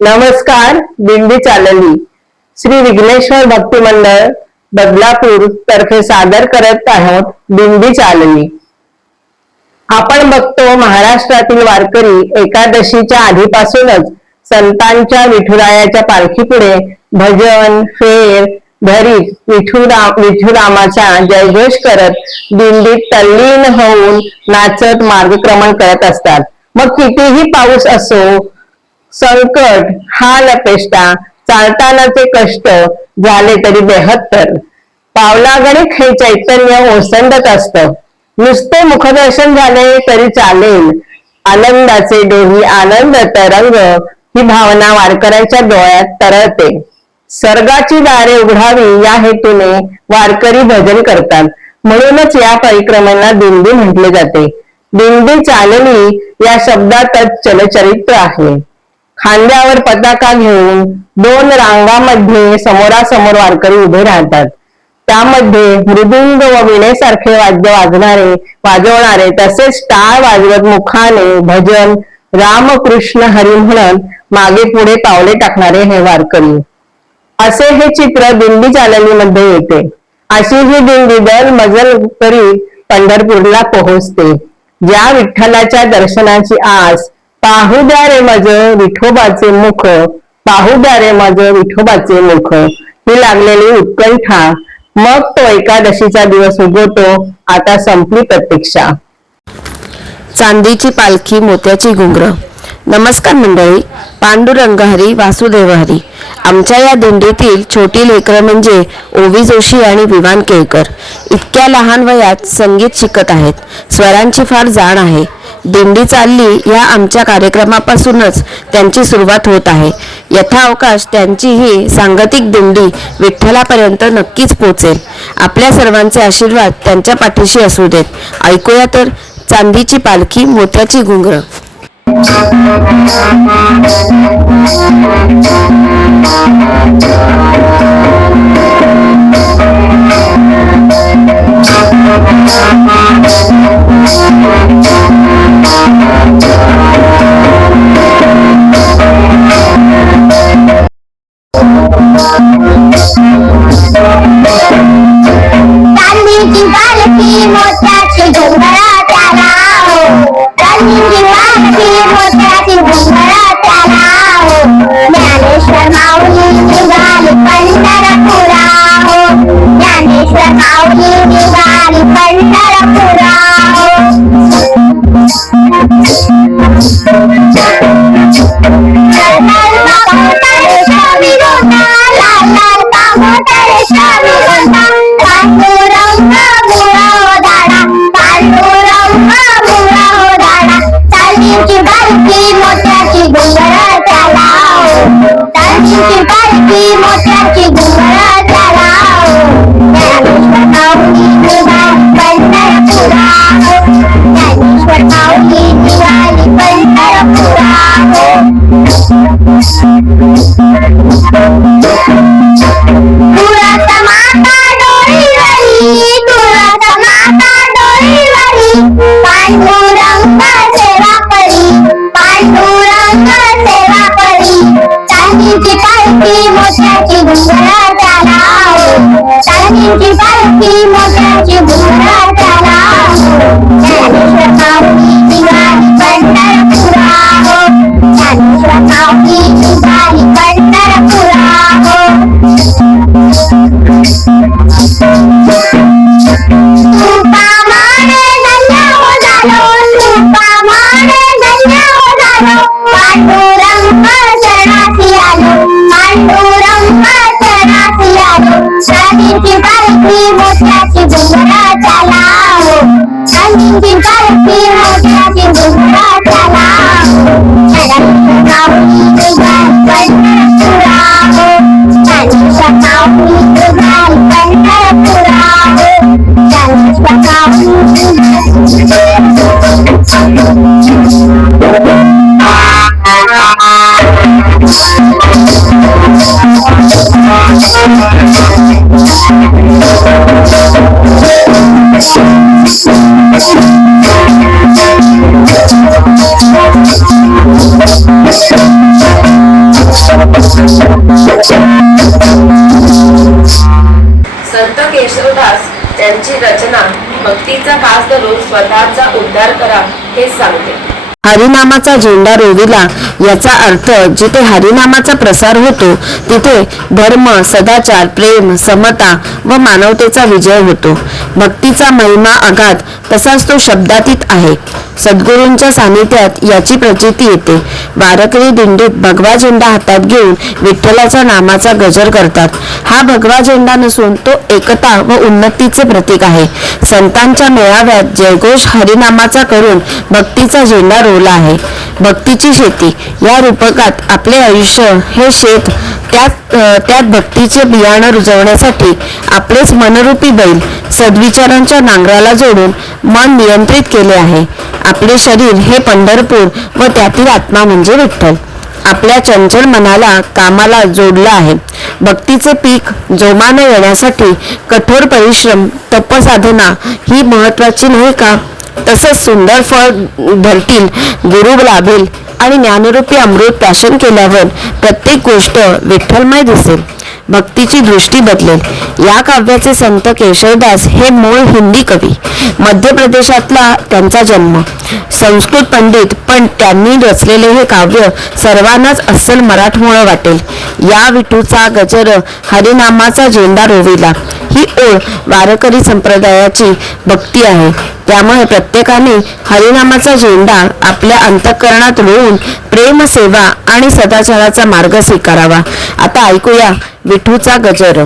नमस्कार. दिंडी चालली श्री विघ्नेश्वर भक्ती मंडळ बदलापूर तर्फे सादर करत आहोत दिंडी चालली. आपण बघतो महाराष्ट्रातील वारकरी एकादशीच्या आधीपासूनच संतांच्या विठुरायाच्या पालखीपुढे भजन फेर धरीत विठुरामाचा जयघोष करत दिंडीत तल्लीन होऊन नाचत मार्गक्रमण करत असतात. मग कितीही पाऊस असो, संकट हाल अपेष्टा, चालतानाचे कष्ट झाले तरी बेहत्तर पावलागणिक हे चैतन्य ओसंडत असतं. नुसते मुखदर्शन झाले तरी चालेल. आनंदाचे डोही आनंद तरंग ही भावना वारकऱ्यांच्या डोळ्यात तरळते. स्वर्गाची दारे उघडावी या हेतूने वारकरी भजन करतात. म्हणूनच या परिक्रमेला दिंडी म्हटले जाते. दिंडी चालली या शब्दातच चलचरित्र आहे. खांद्यावर पताका घेऊन दोन रांगांमध्ये समोरासमोर वारकरी उभे राहतात. त्यामध्ये मृदुंग व वीणेसारखे वाद्य वाजवणारे तसेच टाळ वाजवत मुखाने भजन रामकृष्ण हरी म्हणत मागे पुढे पावले टाकणारे हे वारकरी. असे हे चित्र दिंडी चाललीमध्ये येते. अशी ही दिंडी दल मजल करीत पंढरपूरला पोहोचते. ज्या विठ्ठलाच्या दर्शनाची आस पाहू द्या रे मज विठोबाचे मुख, पाहू द्या रे मज विठोबाचे मुख ही लागलेली उत्कंठा. मग तो एकादशीचा दिवस उगवतो. आता संपली प्रतीक्षा. चांदीची पालखी मोत्याची घुंगर. नमस्कार मंडळी. पांडुरंग हरी वासुदेव हरी. आमच्या या दिंडीतील छोटी लेकरं म्हणजे ओवी जोशी आणि विवान केळकर. इतक्या लहान वयात संगीत शिकत आहेत. स्वरांची फार जाण आहे. दिंडी चालली या आमच्या कार्यक्रमापासूनच त्यांची सुरुवात होत आहे. यथाअवकाश त्यांची ही सांगतिक दिंडी विठ्ठलापर्यंत नक्कीच पोचेल. आपल्या सर्वांचे आशीर्वाद त्यांच्या पाठीशी असू देत. ऐकूया तर चांदीची पालखी मोत्याची घुंगर. चांदीची पालखी मोत्याची घुंगरा त्याला हो, चांदीची पालखी मोत्याची घुंगरा त्याला हो, ज्ञानेश्वर माऊली निघाली पंढरपुरा हो, ज्ञानेश्वर माऊली निघाली पंढरपुरा हो. संत केशवदास त्यांची रचना भक्तीचा कास धरून स्वतःचा उद्धार करा हे सांगते. हरिनामाचा झेंडा रोविला याचा अर्थ जिथे हरिनामाचा प्रसार होतो तिथे धर्म, सदाचार, प्रेम, समता व मानवतेचा विजय होतो. भक्तीचा महिमा अगाध तसाच तो शब्दातीत आहे. सद्गुरूंच्या सानिध्यात याची प्रचिती येते. वारकरी दिंडीत भगवा झेंडा हातात घेऊन विठ्ठलाच्या नामाचा गजर करतात. हा भगवा झेंडा नसून तो एकता व उन्नतीचे प्रतीक आहे. संतांच्या मेळाव्यात जयघोष हरिनामाचा करून भक्तीचा झेंडा रोवला आहे. भक्तीची शेती या रूपकात आपले आयुष्य हे शेत, त्यात भक्तीचे बियाणं रुजवण्यासाठी आपलेच मनरूपी बैल सद्विचारांच्या नांगराला जोडून मन नियंत्रित केले आहे. आपले शरीर हे पंढरपूर व त्यातील आत्मा म्हणजे विठ्ठल. आपल्या चंचल मनाला कामाला जोडलं आहे. भक्तीचे पीक जोमाने येण्यासाठी कठोर परिश्रम, तपसाधना ही महत्वाची नाही का? तसंच सुंदर फळ भरतील, गुरु लाभेल आणि ज्ञानरूपी अमृत प्राशन केल्यावर प्रत्येक गोष्ट विठ्ठलमय दिसेल. भक्तीची दृष्टी बदलेल. या काव्याचे संत केशवदास हे मूळ हिंदी कवी. मध्य प्रदेशातला त्यांचा जन्म. संस्कृत पंडित, पण त्यांनी रचलेले हे काव्य सर्वांनाच अस्सल मराठमोळं वाटेल. या विठूचा गजर हरिनामाचा झेंडा रोविला ही ओळ वारकरी संप्रदायाची भक्ती आहे. त्यामुळे प्रत्येकाने हरिनामाचा झेंडा आपल्या अंतःकरणात रोवून प्रेम, सेवा आणि सदाचाराचा मार्ग स्वीकारावा. आता ऐकूया विठूचा गजर.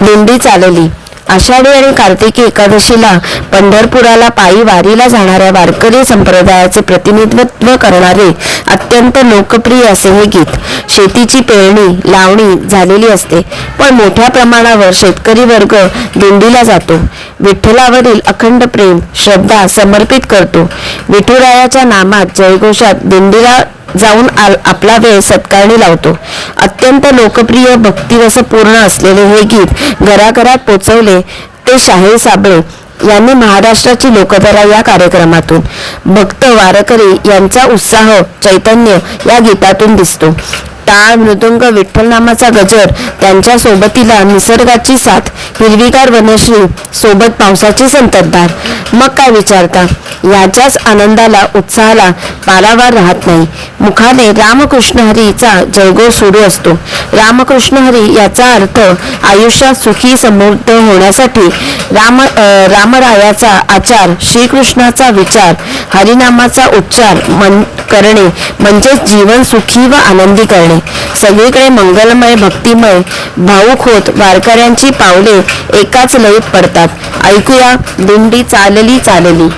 दिंडी चालली. आषाढी आणि कार्तिकी एकादशीला पंढरपुराला पायी वारीला जाणाऱ्या वारकरी संप्रदायाचे प्रतिनिधित्व करणारे अत्यंत लोकप्रिय असे हे गीत. शेतीची पेरणी लावणी झालेली असते, पण मोठ्या प्रमाणावर शेतकरी वर्ग दिंडीला जातो. विठ्ठलावरील अखंड प्रेम श्रद्धा समर्पित करतो. विठुरायाच्या नामात जयघोषात दिंडीला जाऊन आपला वेळ सत्कारणी लावतो. अत्यंत लोकप्रिय भक्तिरसपूर्ण असलेले हे गीत घराघरात पोचवले ते शाहीर साबळे यांनी महाराष्ट्राची लोकधारा या कार्यक्रमातून. भक्त वारकरी यांचा उत्साह चैतन्य या गीतातून दिसतो. टाळ मृदुंग विठ्ठल नामाचा गजर, त्यांच्या सोबतीला निसर्गाची साथ, हिरवीगार वनश्री सोबत पावसाची संततधार. मग काय विचारता, याच्याच आनंदाला उत्साहाला पारावार राहत नाही. मुखाने रामकृष्ण हरीचा जयघोष सुरू असतो. रामकृष्ण हरी याचा अर्थ आयुष्यात सुखी समृद्ध होण्यासाठी रामरायाचा आचार, श्रीकृष्णाचा विचार, हरिनामाचा उच्चार करणे म्हणजेच जीवन सुखी व आनंदी करणे. सगळीकडे मंगलमय भक्तिमय भावुक होत वारकऱ्यांची पावले एकाच लयीत पडतात. ऐकूया दिंडी चालली चालली.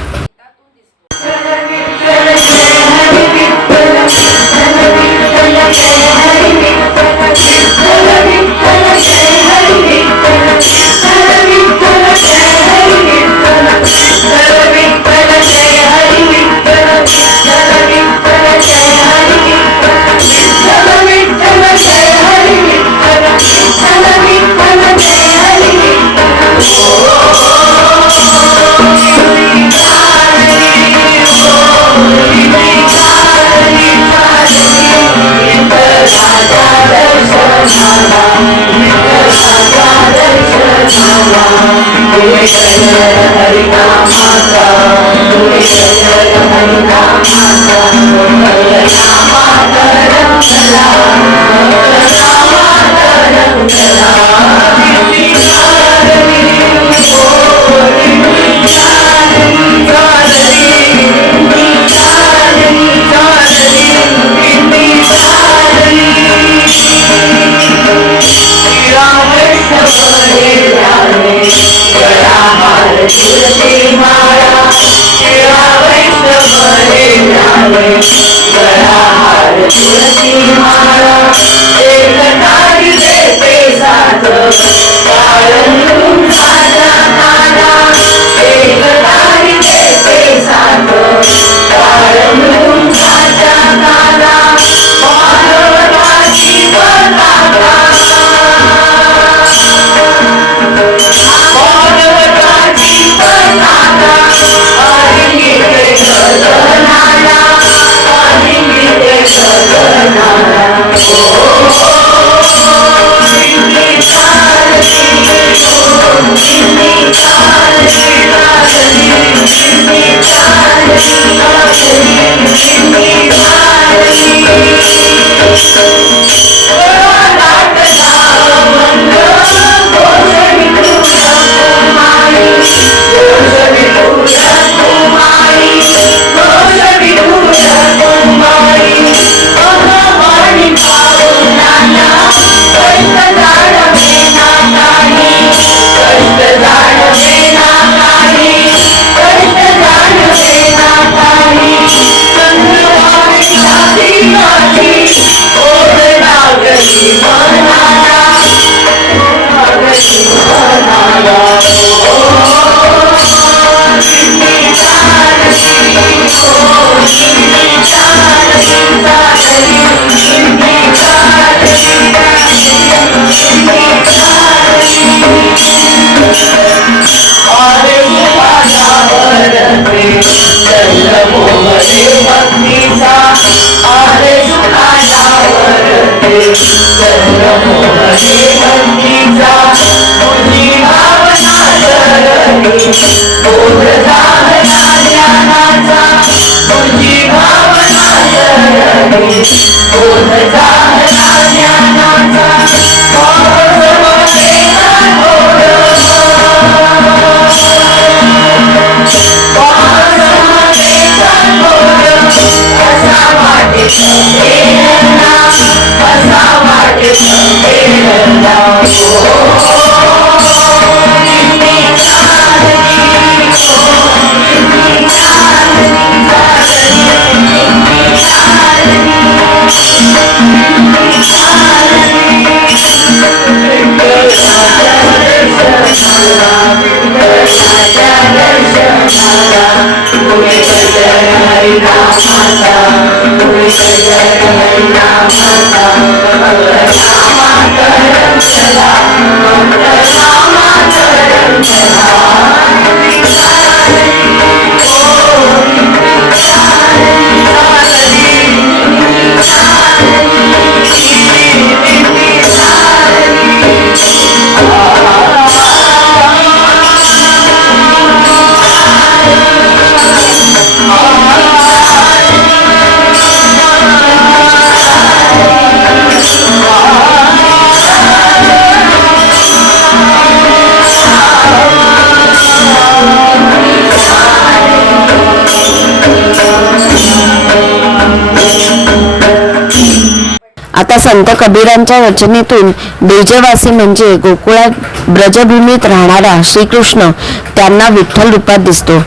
आता संत कबीरांच्या रचनेतून ब्रिजवासी म्हणजे गोकुळात ब्रजभूमीत राहणारा श्रीकृष्ण त्यांना विठ्ठल रूपात दिसतो.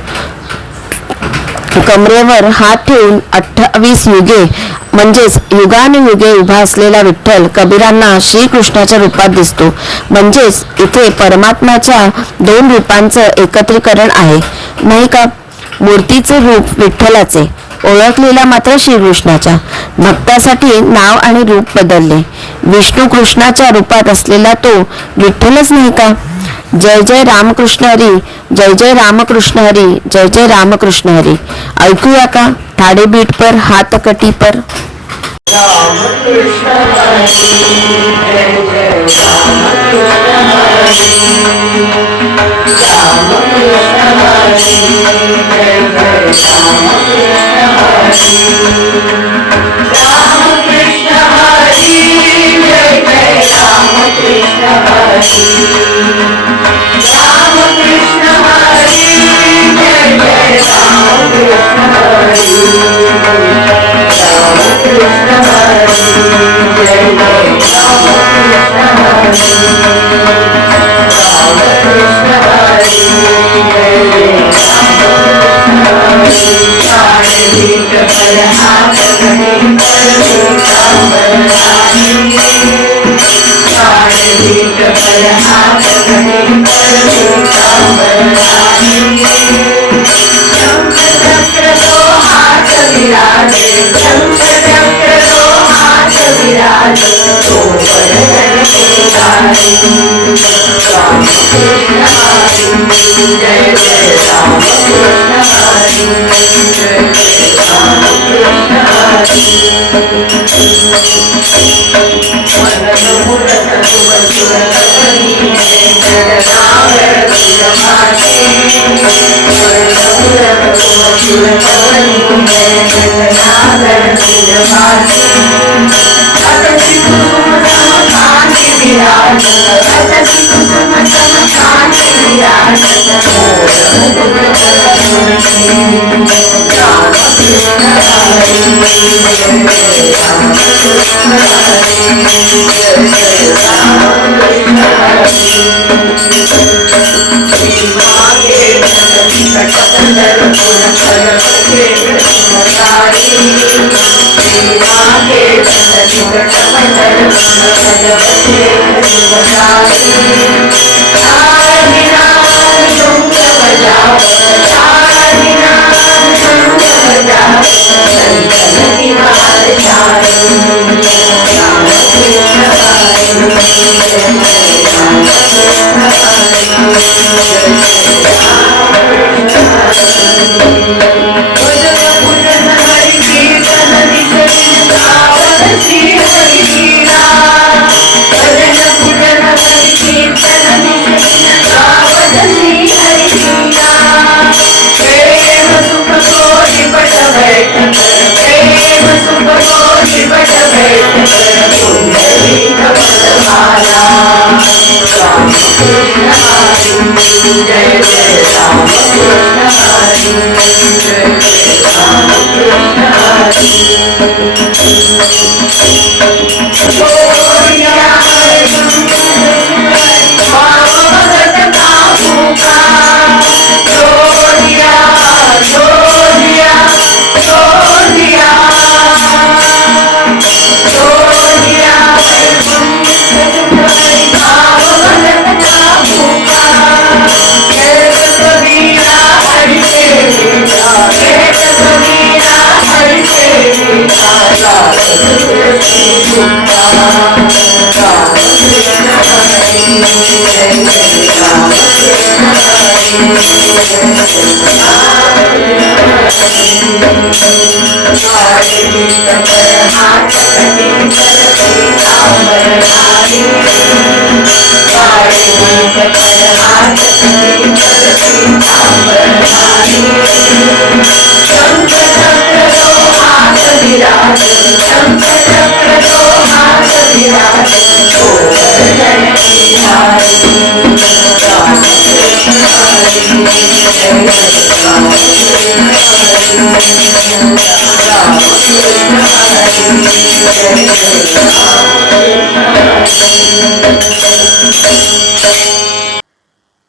कमरेवर हात ठेवून 28 युगे म्हणजेच युगानुयुगे उभा असलेला विठ्ठल कबीरांना श्रीकृष्णाच्या रूपात दिसतो. म्हणजेच इथे परमात्म्याच्या 2 रूपांचं एकत्रीकरण आहे नाही का. मूर्तीचे रूप विठ्ठलाचे, ओळखलेला मात्र श्रीकृष्णाच्या. भक्तासाठी नाव आणि रूप बदलले. विष्णू कृष्णाच्या रूपात असलेला तो विठ्ठलच नाही का. जय जय रामकृष्ण हरी, जय जय रामकृष्ण हरी, जय जय रामकृष्ण हरी. ऐकूया का ठाडे बीट पर हात कटी पर.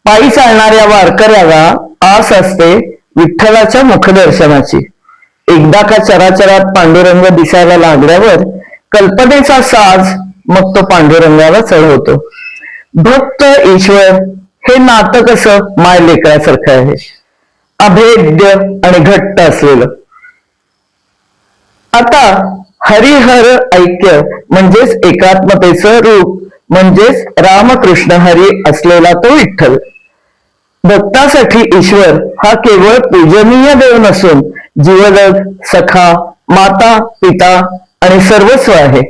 पायी चालणाऱ्या वारकऱ्याला आस असते विठ्ठलाच्या मुखदर्शनाची. एकदा का चराचरात पांडुरंग दिसायला लागल्यावर कल्पनेचा साज मग तो पांडुरंगाला चढवतो. भक्त ईश्वर हे नातं कसं माय लेकरासारखं आहे, अभेद्य आणि घट्ट असलेलं. आता हरिहर ऐक्य म्हणजेच एकात्मतेचं रूप म्हणजेच रामकृष्ण हरी असलेला तो विठ्ठल. भक्तासाठी ईश्वर हा केवळ पूजनीय देव नसून जीवलग, सखा, माता, पिता आणि सर्वस्व आहे.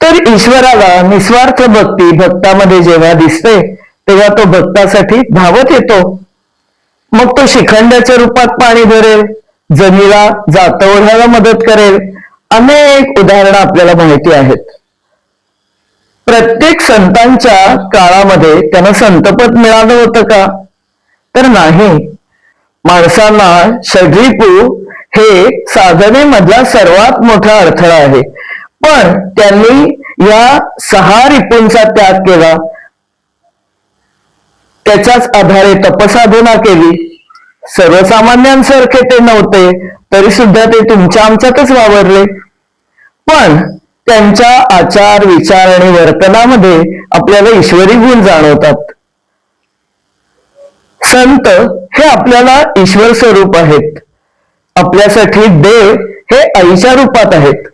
तर ईश्वराला निस्वार्थ भक्ती भक्तामध्ये जेव्हा दिसते तेव्हा तो भक्तासाठी धावत येतो. मग तो शिखंडाच्या रूपात पाणी भरेल, जमिनीला जातवण्याला मदत करेल. अनेक उदाहरणं आपल्याला माहिती आहेत. प्रत्येक संतांच्या काळामध्ये त्यांना संतपद मिळालं होतं का? तर नाही. माणसांना षड्रिपू हे साधनेमधला सर्वात मोठा अडथळा आहे, पण त्यांनी या 6 रिपूंचा त्याग केला. त्याच्याच आधारे तपसाधना केली. सर्वसामान्यांसारखे ते नव्हते, तरी सुद्धा ते तुमच्या आमच्यातच वावरले. पण त्यांच्या आचार, विचार आणि वर्तनामध्ये आपल्याला ईश्वरी गुण जाणवतात. संत हे आपल्याला ईश्वर स्वरूप आहेत. आपल्यासाठी देव हे आईच्या रूपात आहेत.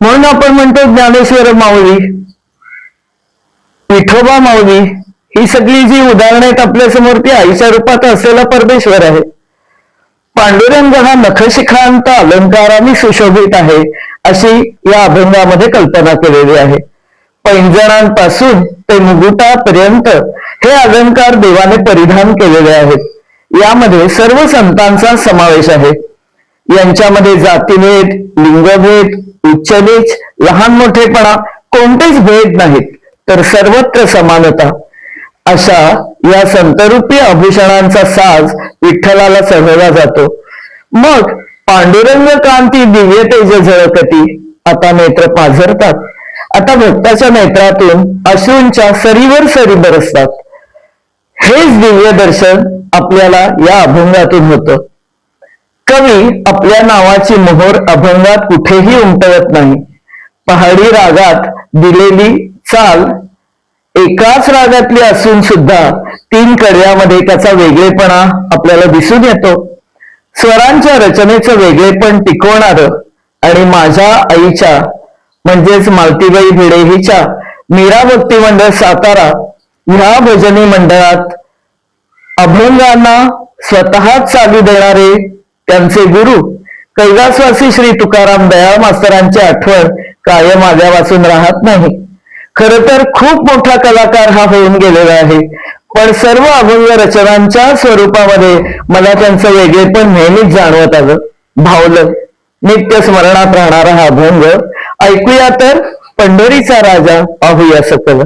म्हणून आपण म्हणतो ज्ञानेश्वर माऊली, विठोबा माऊली, ही सगळी जी उदाहरणं आहेत आपल्या समोर ती आईच्या रूपात असलेला परमेश्वर आहे. पांडुरंग हा नखशिखांत अलंकाराने सुशोभित आहे अशी या अभंगामध्ये कल्पना केलेली आहे. पैंजणांपासून ते मुकुटापर्यंत हे अलंकार देवाने परिधान केलेले आहेत. यामध्ये सर्व संतांचा समावेश आहे. यांच्यामध्ये जातीभेद, लिंगभेद, उच्च-नीच, लहान मोठेपणा कोणतेच भेद नाहीत, तर सर्वत्र समानता. अशा या संतरूपी आभूषणांचा साज विठ्ठलाला चढवला जातो. मग पांडुरंग कांती दिव्य तेज झळकती. आता नेत्र पाझरतात. आता भक्ताच्या नेत्रातून अश्रूंच्या सरीवर सरी बरसतात. हेच दिव्य दर्शन आपल्याला या अभंगातून होतं. कवी आपल्या नावाची मोहोर अभंगात कुठेही उमटवत नाही. पहाडी रागात दिलेली चाल एकाच रागातली असून सुद्धा 3 कडव्यामध्ये त्याचा वेगळेपणा आपल्याला दिसून येतो. स्वरांच्या रचनेचं वेगळेपण टिकवणारं आणि माझ्या आईच्या म्हणजेच मालतीबाई भिडे हिच्या मीरा भक्ती मंडळ सातारा ह्या भजनी मंडळात अभंगांना स्वतः चालू देणारे त्यांचे गुरु कैलासवासी श्री तुकाराम दयाळ मास्तरांची आठवण कायम आल्यापासून राहत नाही. खर तर खूप मोठा कलाकार हा होऊन गेलेला आहे, पण सर्व अभंग रचनांच्या स्वरूपामध्ये मला त्यांचं वेगळेपण नेहमीच जाणवत आलं, भावलं. नित्य स्मरणात राहणारा हा अभंग ऐकूया तर पंढरीचा राजा पाहूया सकल.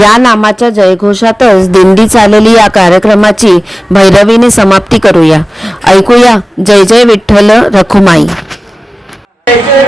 या नामाच्या जयघोषातच दिंडी चालली या कार्यक्रमाची भैरवीने समाप्ती करूया. ऐकूया जय जय विठ्ठल रखुमाई. Thank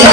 you.